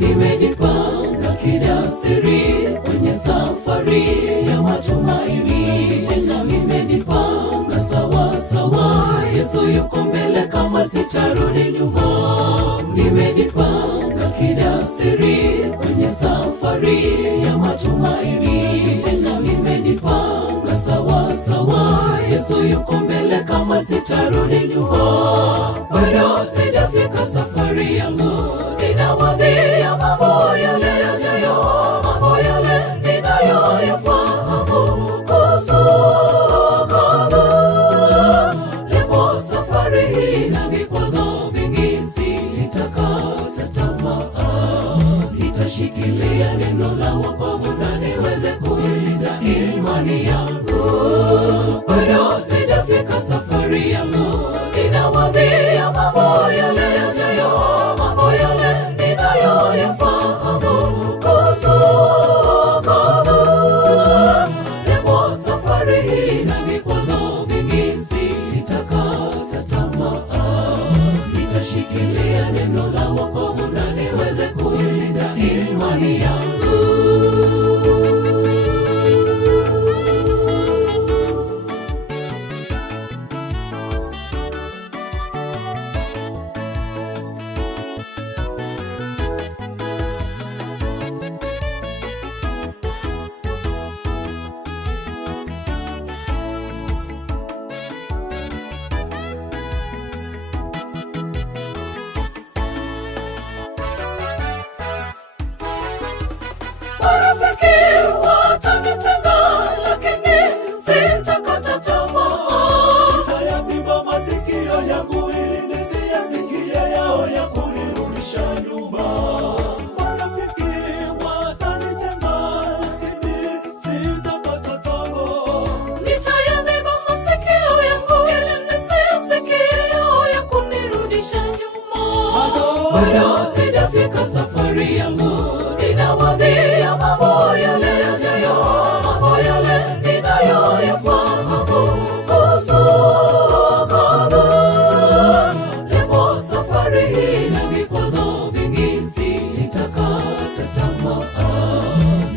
Nimejipanga kijasiri kwenye safari ya matumaini. Tena nimejipanga sawa sawa, Yesu yuko mbele kama sitarudi nyuma. Nimejipanga kijasiri kwenye safari ya matumaini. Tena nimejipanga sawa sawa, Yesu yuko mbele kama sitarudi nyuma. Bado sijafika safari yangu, ninawazia mambo yale yajayo, mambo yale ninayoyafahamu kuhusu wokovu. Japo safari hii na vikwazo vingi, sitakata tamaa. Nitashikilia neno la wokovu na niweze kuilinda imani yangu. Bado sijafika safari yangu, ninawazia mambo yale yajayo, mambo yale ninayoyafahamu kuhusu wokovu. Japo safari hii na vikwazo vingi, sitakata tamaa. Nitashikilia neno la wokovu na niweze kuilinda imani yangu. Marafiki watanitenga, lakini sitakata tamaa. Nitayaziba masikio yangu ili nisiyasikie yao ya kunirudisha nyuma. Marafiki watanitenga, lakini sitakata tamaa. Nitayaziba masikio yangu ili nisiyasikie yao ya kunirudisha nyuma. Bado sijafika safari yangu, ninawazia mambo yale yajayo, mambo yale ninayoyafahamu kuhusu wokovu. Japo safari hii na vikwazo vingi, sitakata tamaa.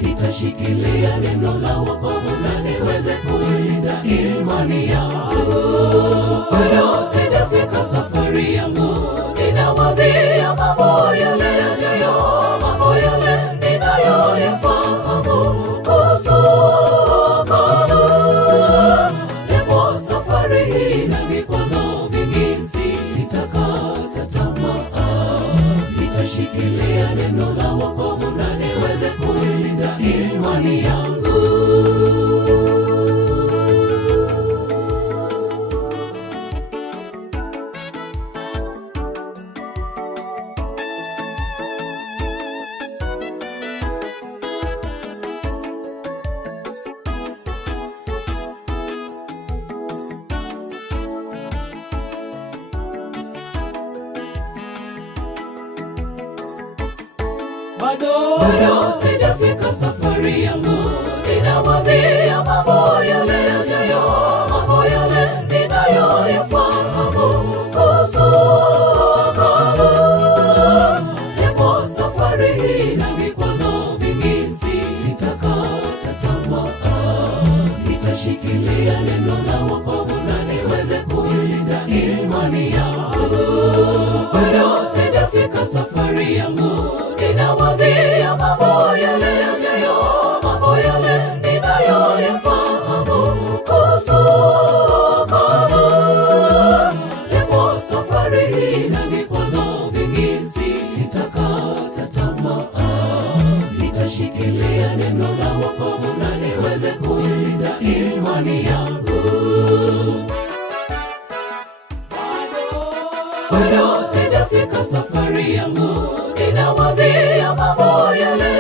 Nitashikilia neno la wokovu na niweze kuilinda imani yangu. Bado sijafika safari yangu, ninawazia mambo yale yajayo, mambo yale ninayoyafahamu kuhusu wokovu. Japo safari hii na vikwazo vingi, sitakata tamaa. Nitashikilia neno la wokovu na niweze kuilinda imani yangu. Bado sijafika safari yangu, ninawazia mambo yale yajayo, mambo yale ninayoyafahamu kuhusu wokovu. Japo safari hii na vikwazo vingi, sitakata tamaa. Nitashikilia neno la wokovu na niweze kuilinda imani yangu. Bado sijafika safari yangu, ninawazia mambo yale yajayo, mambo yale ninayoyafahamu kuhusu wokovu. Japo safari hii na vikwazo vingi, sitakata tamaa. Nitashikilia neno la wokovu na niweze kuilinda imani yangu. Bado sijafika safari yangu, ninawazia mambo yale